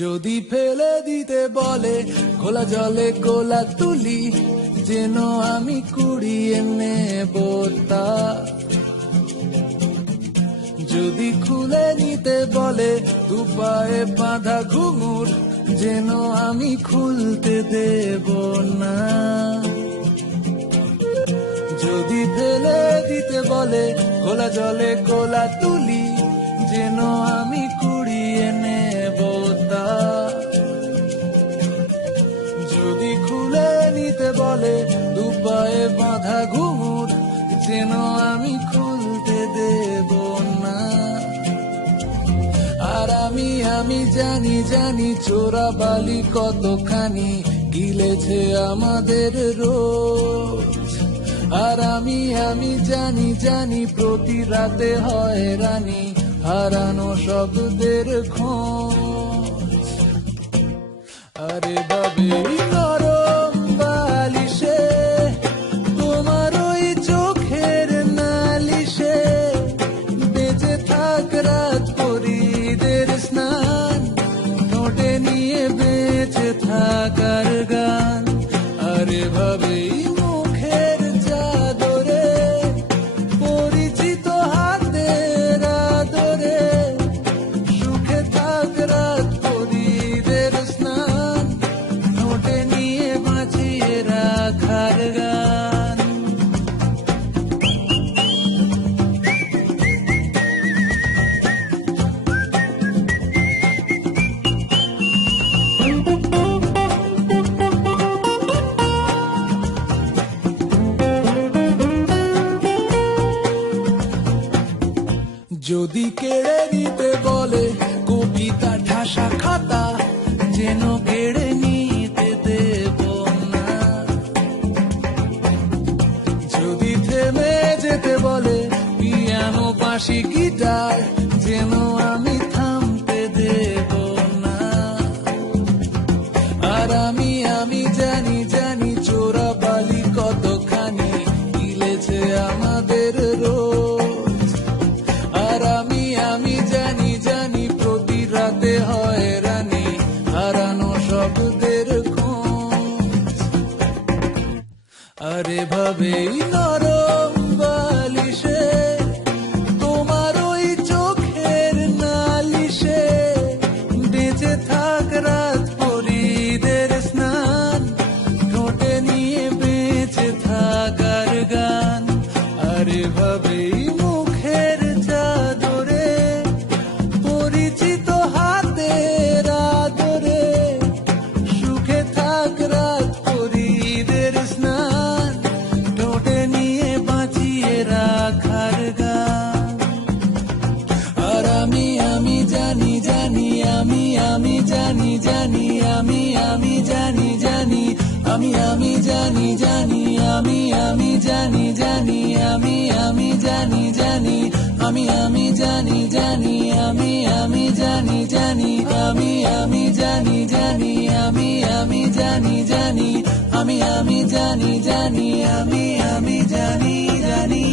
যদি ফেলে দিতে বলে খোলা জলে গোলা তুলি, যেন আমি কুড়িয়ে নেব তা। যদি খুলে নিতে বলে দু পায়ে বাঁধা ঘুঙুর, যেন আমি খুলতে দেব না। যদি ফেলে দিতে বলে খোলা জলে গোলা তুলি, যেন আমি কুড়িয়ে নেব তা। যদি খুলে নিতে বলে দু পায়ে বাঁধা ঘুঙুর, যেন আমি খুলতে দেব না। আর আমি জানি জানি চোরা বালি কতখানি গিলেছে আমাদের রোজ। আর আমি জানি জানি প্রতি রাতে হয়রানি, হারানো শব্দের খোঁজ। আরে ভাবি নরম বালিশে তোমার ওই চোখের নালিশে, বেঁচে থাক রাত পরীদের স্নান, ঠোঁটে নিয়ে বেঁচে থাকার গান। আরে ভাবি মুখের চাদরে পরিচিত হাতের আদরে, সুখে থাক রাত পরীদের স্নান, ঠোঁটে নিয়ে বাঁচিয়ে রাখার গান। যদি কেড়ে নিতে বলে কবিতা ঠাসা খাতা, যেন কেড়ে নিতে দেব না। যদি থেমে যেতে বলে পিয়ানো বাঁশি গিটার, যেন আমি থামতে দেব না। আর আমি জানি জানি চোরা বালি কতখানি গিলেছে আমাদের রোজ। আর আমি জানি জানি প্রতি রাতে হয়রানি, হারানো শব্দের খোঁজ। আরে ভাবেই নরম বালিশে তোমার ওই চোখের নালিশে, বেঁচে থাক রাত পরীদের স্নান, ঠোঁটে নিয়ে বেঁচে থাকার গান। আরে ভাবেই মুখের চাদরে পরিচিত হাতের আদরে, সুখে থাক রাত পরীদের স্নান, ঠোঁটে নিয়ে বাঁচিয়ে রাখার গান। আর আমি জানি জানি আমি জানি জানি আমি জানি জানি আমি জানি জানি আমি জানি জানি আমি জানি জানি আমি জানি জানি আমি জানি জানি আমি জানি জানি আমি জানি জানি আমি জানি জানি আমি জানি জানি।